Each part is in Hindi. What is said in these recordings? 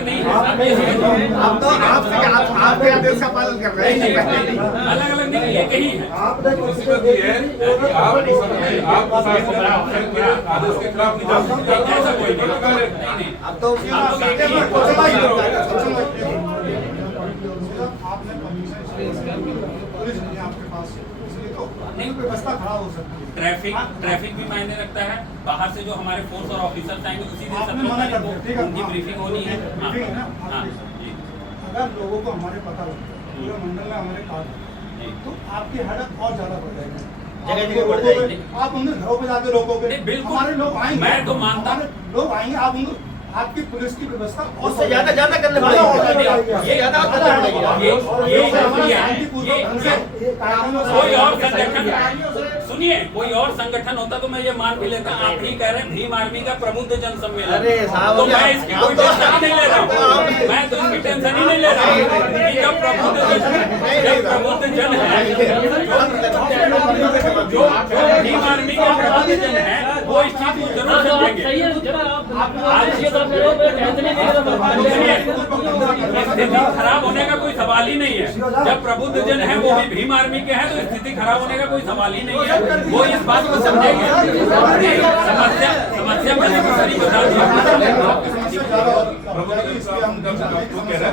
अलग नहीं है, आप तो आपके आदेश का पालन कर रहे हैं। अलग अलग नहीं, एक ही है। आपने मुसीबत ये है कि आप आदेश के खिलाफ नहीं जा सकते। ऐसा कोई नहीं। अब तो आपने परमिशन पुलिस नहीं है आपके पास, इसलिए तो व्यवस्था खराब हो सकती है। ट्रैफिक भी मायने रखता है। बाहर से जो हमारे फोर्स और ऑफिसर्स आएंगे उसी दिन आपने मना कर दिया, ठीक है, उनकी ब्रीफिंग होनी है। ब्रीफिंग है ना? हाँ जी अगर लोगों को हमारे पता लगता है पूरे मंडल में हमारे कार्ड जी। तो आपकी हड़प और ज्यादा बढ़ जाएगी, जगह बढ़ जाएगी। आप उनके घरों पे जाके रोकोगे, नहीं, बिल्कुल। हमारे लोग आएंगे, मैं तो मानता हूं। हमारे लोग आएंगे, आप उनको आपकी पुलिस की व्यवस्था और उससे ज्यादा करने पड़ेगी, ये ज्यादा करने पड़ेगी। कोई और संगठन, सुनिए, कोई और संगठन होता तो मैं ये मान भी लेता। आप ही कह रहे हैं भीम आर्मी का प्रबुद्ध जन सम्मेलन, अरे साहब, तो मैं इसकी कोई टेंशन ही नहीं ले रहा हूँ। मैं तो इसकी टेंशन ही नहीं ले रहा हूँ। जब प्रबुद्ध जन है, जो भीम आर्मी का प्रबुद्ध जन है, वो इस चीज को जरूर समझेंगे। स्थिति खराब होने का कोई सवाल ही नहीं है। जब प्रबुद्ध जन है वो भी भीम आर्मी के हैं, तो स्थिति खराब होने का कोई सवाल ही नहीं है। वो इस बात को समझेंगे। समस्या मैंने सारी बता दी।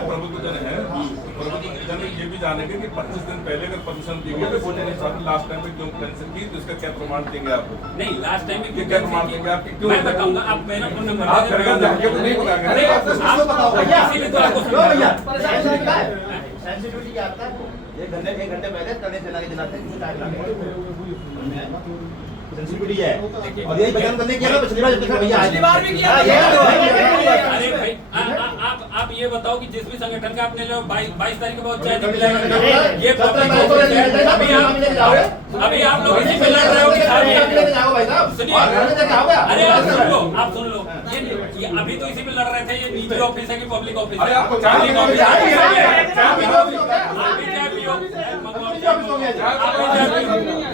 प्रबुद्ध जन है, ये भी जानेंगे कि 25 दिन पहले अगर परमिशन दी गई तो बोलने के साथ लास्ट टाइम में क्यों कैंसिल की, तो इसका क्या प्रमाण देंगे आपको? नहीं, लास्ट टाइम में क्या प्रमाण देंगे आपके? क्यों मैं बताऊंगा। आप मेरा फोन नंबर आप करेंगे, जाके तो नहीं बताएंगे। अरे आप इसीलिए तो आपको समझा। सेंसिटिविटी क्या आता है? एक घंटे पहले तने चला के जलाते हैं, टाइम लगेगा। सेंसिटिविटी है और यही बयान करने किया ना पिछली बार जब तक भैया पिछली बार भी किया। ये तो है। अरे भाई, आप ये बताओ कि जिस भी संगठन का आपने लो 22 तारीख के बाद चाय नहीं मिलेगा, ये अभी आप लोग इसी पे लड़ रहे हो कि सुनिए, अरे आप सुन लो, ये अभी तो इसी पे लड़ रहे थे। ये निजी ऑफिस है कि पब्लिक ऑफिस है?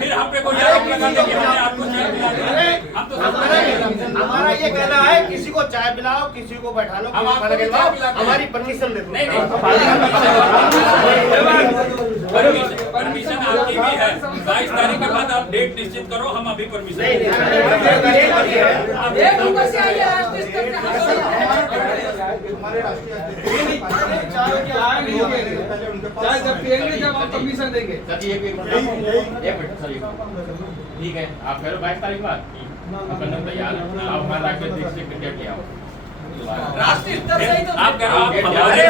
फिर हम पे कोई आरोप लगाने की हमने आपको चाय पिला दी। हम तो हमारा ये कहना है किसी को चाय पिलाओ, किसी को बैठा लो, हम आपको भी चाय पिलाते हैं। हमारी परमिशन दे दो। नहीं, परमिशन आपकी भी है। 22 तारीख के बाद आप डेट निश्चित करो, हम अभी परमिशन हमारे राष्ट्रीय चाय जब पिएंगे जब आप परमिशन देंगे। ठीक है, आप कह रहे हो 22 तारीख बाद अपन तैयार है। आप हमारे राज्य अध्यक्ष से टिकट लिया राष्ट्रीय स्तर से ही तो आप कह रहे हो। आप हमारे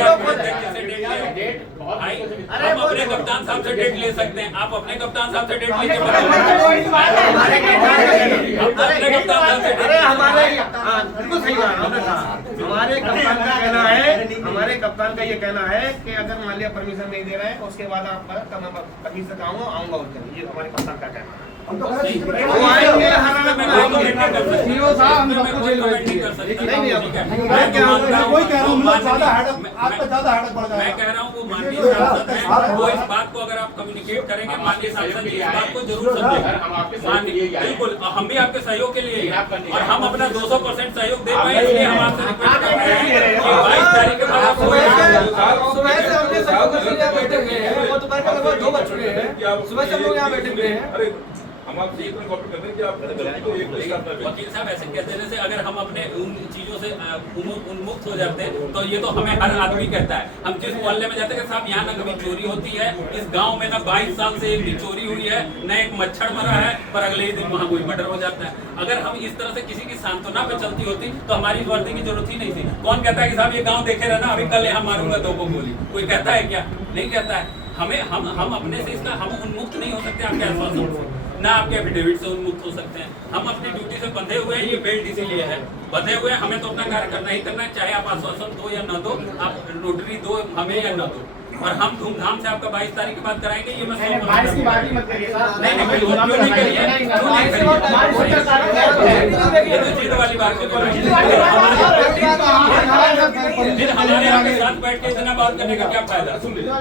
डेट हम अपने कप्तान साहब से डेट ले सकते हैं। आप अपने कप्तान साहब से डेट लेके अपने कप्तान साहब से अरे हमारे बिल्कुल सही बात आपने कहा। हमारे कप्तान का कहना है, हमारे कप्तान का ये कहना है कि अगर मान लिया परमिशन नहीं दे रहे हैं उसके बाद आप कहीं से आऊंगा उनके, ये हमारे कप्तान का कहना है। हम तो आएंगे, मैं वही कह रहा हूँ, ज्यादा हेडअप आपका ज्यादा हेडअप बढ़ जाएगा। मैं कह रहा हूँ वो माननीय सांसद हैं, वो इस बात को अगर आप कम्युनिकेट करेंगे, माननीय सांसद जी इस बात को जरूर समझेंगे। बिल्कुल, हम भी आपके सहयोग के लिए और हम अपना 200% सहयोग दे पाए, इसलिए हम आपसे रिक्वेस्ट कर रहे हैं कि 22 तारीख के बाद आप सुबह से हमने सब बैठे हुए हैं, वो दोपहर को लगभग 2 बज चुके हैं। सुबह से हम लोग यहाँ बैठे हुए हैं। हम आपसे एक कॉपी करते हैं कि आप वकील साहब ऐसे कह देने से अगर हम अपने उन चीजों से उन्मुक्त हो जाते हैं तो ये तो हमें हर आदमी कहता है। हम जिस मोहल्ले में जाते हैं साहब यहाँ ना कभी चोरी होती है, इस गांव में ना 22 साल से एक भी चोरी हुई है, न एक मच्छर मरा है, पर अगले ही दिन वहाँ कोई मर्डर हो जाता है। अगर हम इस तरह से किसी की सांत्वना पे चलती होती तो हमारी वर्दी की जरूरत ही नहीं थी। कौन कहता है कि साहब ये गाँव देखे रहना, अभी कल यहाँ मारूंगा 2 को गोली, कोई कहता है क्या? नहीं कहता है। हमें हम अपने से इसका हम उन्मुक्त नहीं हो सकते आपके आश्वासन से, ना आपके एफिडेविट से उन्मुक्त हो सकते हैं। हम अपनी ड्यूटी से बंधे हुए हैं, ये बेल्ट इसीलिए है, बंधे हुए हैं। हमें तो अपना कार्य करना ही करना है, चाहे आप आश्वासन दो या न दो, आप नोटरी दो हमें या न दो। और हम धूमधाम से आपका 22 तारीख के बाद कराएंगे। ये मैं 22 की बात ही मत करिए सर। नहीं क्यों नहीं करिए? ये तो जिद वाली बात है। फिर हमारे आपके साथ बैठ के इतना बात करने का क्या फायदा? सुन लीजिए,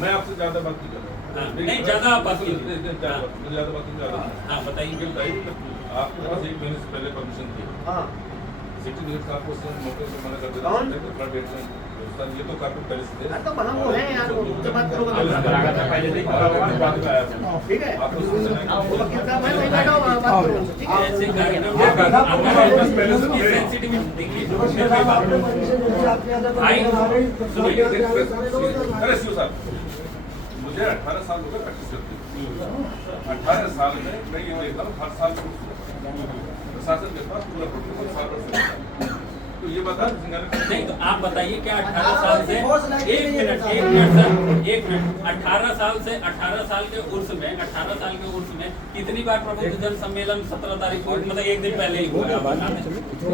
मैं आपसे ज्यादा बात नहीं कर रहा। नहीं ज्यादा बात कीजिए। हाँ हाँ बताइए। आपके पास 1 महीने से पहले परमिशन थी, सिटी न्यूज़ का आपको मौके से मना कर देता कौन? है तो फ्लड रेट में ये तो काफी पहले से थे। तो वहाँ वो है यार, वो उनसे बात करो लागत है पहले से ही बाद में आया ठीक है, आपको सूचना है वो वकील साहब है, वहीं बैठा हो, वहाँ बात करो उनसे, ठीक है। ऐसे कार्यक्रम की सेंसिटिविटी देखिए भाई सुनिए अरे शिव साहब, मुझे 18 साल हो गए प्रैक्टिस करते 18 साल में मैं ये देखता हूँ हर साल प्रशासन के पास पूरा प्रोटोकॉल साल तो ये बता नहीं तो आप बताइए क्या 18 साल से एक मिनट सर, एक मिनट 18 साल से 18 साल के उर्स में कितनी बार प्रबुद्ध जन सम्मेलन 17 तारीख को मतलब एक दिन पहले ही हुआ है।